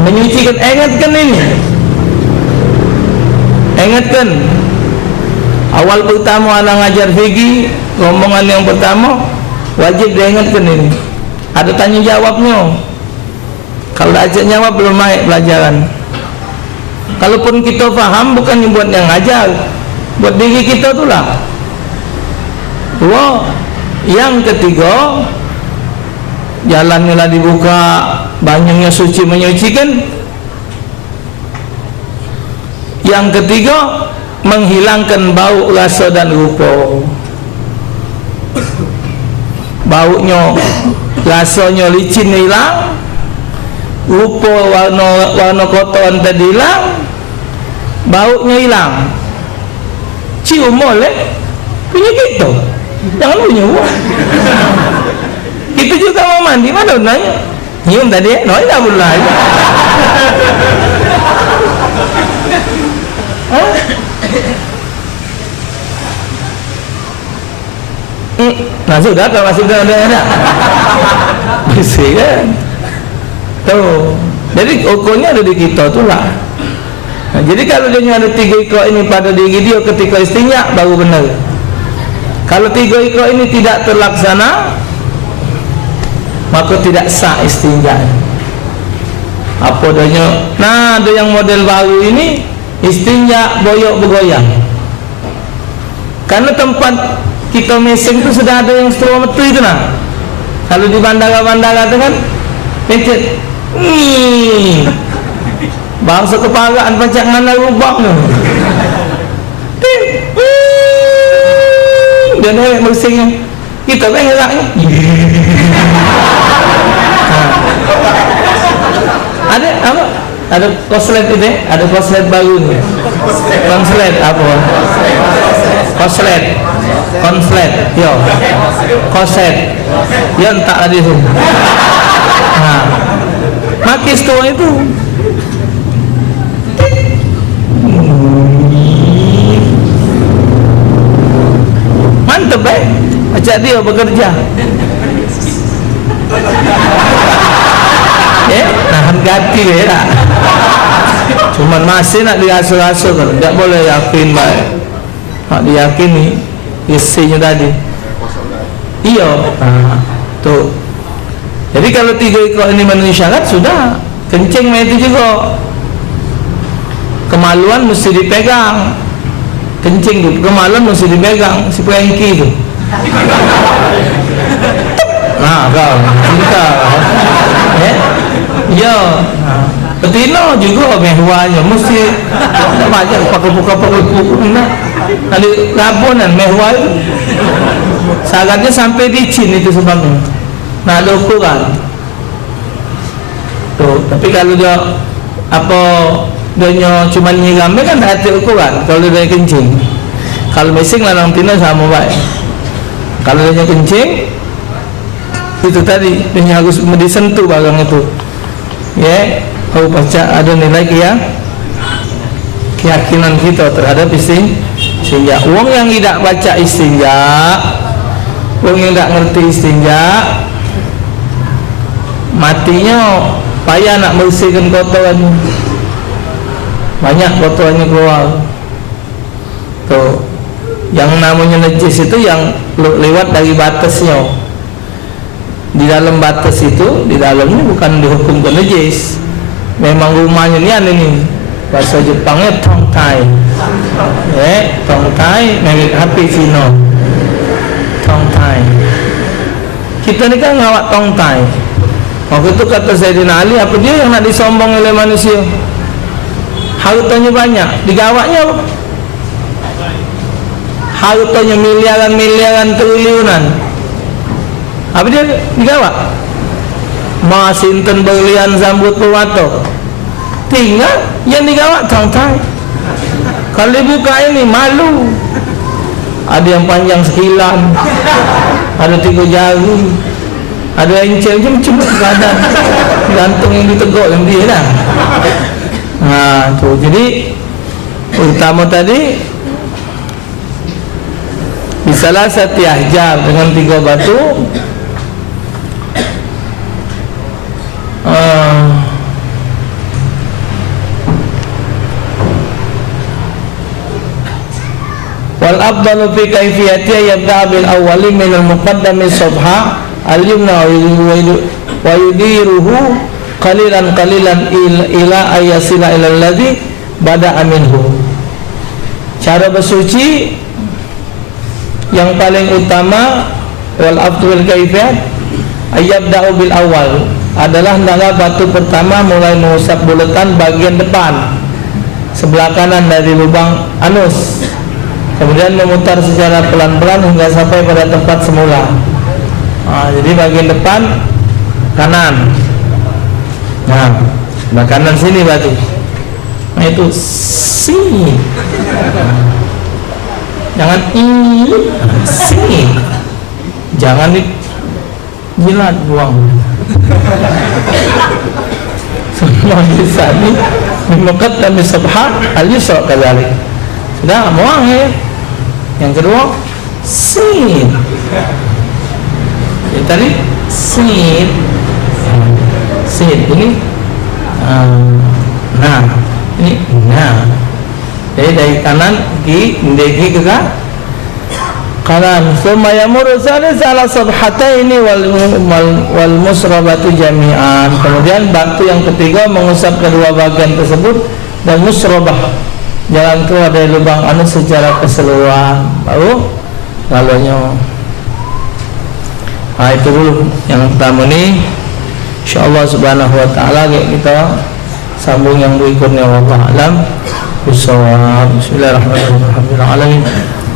menyucikan. Ingatkan ini, ingatkan awal pertama anak ngajar fikih, rombongan yang pertama wajib diingatkan ini, ada tanya jawabnya. Kalau ajak jawab belum naik pelajaran. Kalaupun kita faham, bukan buat yang ngajar, buat diri kita itulah. 2, yang ketiga jalannya lah dibuka, banyunya suci menyucikan. Yang ketiga menghilangkan bau, rasa dan rupa. Baunya, rasanya licin hilang, rupa warna kotoran tadi hilang, baunya hilang. Cium boleh, punya kita, jangan punya buah. Kita juga mau mandi, mana nanya nyium tadi, nói dah mulai. Nah sudah, kalau masih sudah ada bersih kan tuh. Jadi ukurnya ada di kita tu lah. Nah, jadi kalau dia ada 3 ikrar ini pada diri dia ketika istinja, baru benar. Kalau 3 ikrar ini tidak terlaksana, maka tidak sah istinja. Apa adanya? Nah, ada yang model baru ini istinja boyok bergoyang. Karena tempat kita mesing itu sudah ada yang setua metu itu nah. Kalau di bandara-bandara itu kan pecet. Bangsa keparaan pacak mana lubang tu. Dan dia mesingnya. Kita kan ngeraknya. Ada apa? Ada konslet itu, ada konslet baru ni. Konslet apa? Konslet, konslet, yo, konslet, yo tak ada tu. Makis tu itu, pecat dia bekerja. Nahan hati ya. Cuman masih nak diasuh-asuh kan, tidak boleh yakin baik. Nak diyakini isinya tadi. Iya, tuh. Jadi kalau 3 ekor ini memenuhi syarat sudah, kencing itu juga. Kemaluan mesti dipegang. Kencing tu, kemaluan mesti dipegang si pengki tu. Nah, kau cinta. Ya. Betina juga mehwanya mesti banyak pakai buka nanti labunan mehwa itu syaratnya sampai licin itu sebabnya. Nah ada ukuran tuh, tapi kalau dia apa dia cuma nyiramnya kan tak ada ukuran. Kalau dia kencing, kalau mesing lanang tina sama baik. Kalau dia kencing itu tadi dia harus disentuh barang itu ya. Oh, baca ada nilai keyakinan kita terhadap istinja. Wong yang tidak baca istinja, wong yang tidak ngerti istinja, matinya payah nak bersihkan kotorannya, banyak kotorannya keluar. Tuh, yang namanya najis itu yang lewat dari batasnya. Di dalam batas itu, di dalamnya bukan dihukum ke najis. Memang rumahnya ini bahasa Jepangnya tongtai, tongtai merek HP Cina, tongtai. Kita ni kan ngawak tongtai. Waktu itu kata Sayyidina Ali, apa dia yang nak disombong oleh manusia? Hartanya banyak, digawaknya apa? Hartanya miliaran triliunan. Apa dia digawak? Masinten berlian zambut perwato, tinggal yang digawak tongtai. Kalau dibuka ini malu. Ada yang panjang sekilan, ada 3 jari, ada yang macam badan, gantung yang diteguk yang dia lah. Nah tuh, jadi utama tadi misalnya satu ahjar dengan 3 batu. Wal afdalu fi kaifiyatiha yabda bil awwali min al muqaddami subha al yumna wa yudiruhu qalilan ila ayasila ila alladhi bada'a minhu. Cara bersuci yang paling utama wal afdal kaifiyat yabda bil awwal adalah hendaklah batu pertama mulai mengusap bulatan bagian depan sebelah kanan dari lubang anus, kemudian memutar secara pelan-pelan hingga sampai pada tempat semula. Jadi bagian depan kanan. Nah, sebelah kanan sini batu. Nah itu sini. Jangan ini, sini. Jangan dijilat buang. Semua di sini memuqaddam subhan al-yusra kadzalik. Sudah buang ya. Yang kedua sin. Ya, tadi sin. Sin ini nah, ini nah. Jadi dari kanan dari ke kanan. Summa yamuru salah sabhataini wal musrabatu jami'an. Kemudian batu yang ketiga mengusap kedua bagian tersebut dan musrabah, jalan keluar dari lubang anus secara keseluruhan. Baru lalunya. Nah itu dulu yang pertama ni. InsyaAllah subhanahu wa ta'ala kita sambung yang berikutnya. Wallahu a'lam bishawab. Bismillahirrahmanirrahim. Alhamdulillahirabbil alamin.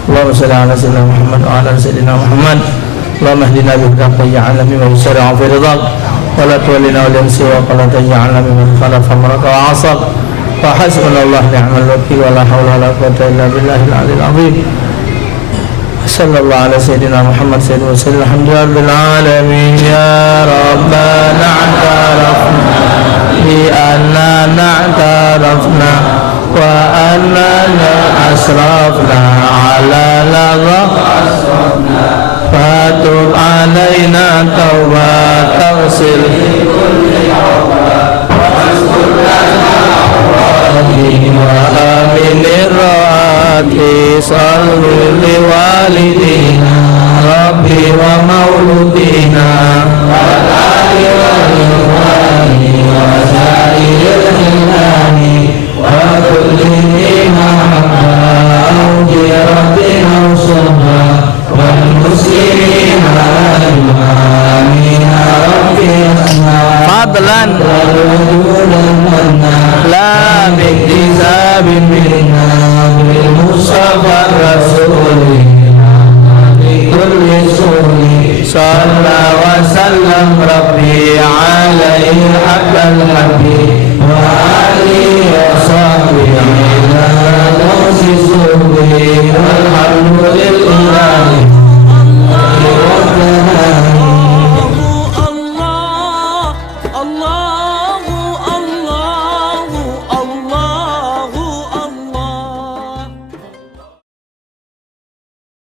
Allahumma shalli ala sayyidina Muhammad wa ala sayyidina Muhammad. Allahumma hdina bihidayah ja'alna mimman yusari'u fi ridhak wa la tuwallina waliyan siwa wa la taj'alna mimman khalafa amraka wa 'asab. Wa hasbunallahu ni'mal wakeel wa la hawla wa la quwwata illa billahil 'aliyyil 'azim. Sallallahu ala sayyidina Muhammad sayyidina Rasulullah. Alhamdulillahirabbil alamin. Ya rabbana a'tarafna bi anna na'tarafna wa annana asrafna ala lagha asrafna fatub alaina taubatan taghsil wa aminir rohati salli li walidina rabbi wa mauludina wa ali wa ikhwani wa sa'iril khilani wa kulli mahabba awji rabbina usma wal muslimina amin ya rabbi asma fadlan la biktizabin minna bil mustafa rasulina kulli suri salla wa sallam rabbi alaihi haqqal habib wa alihi wa sahbihi ala nafsi subhi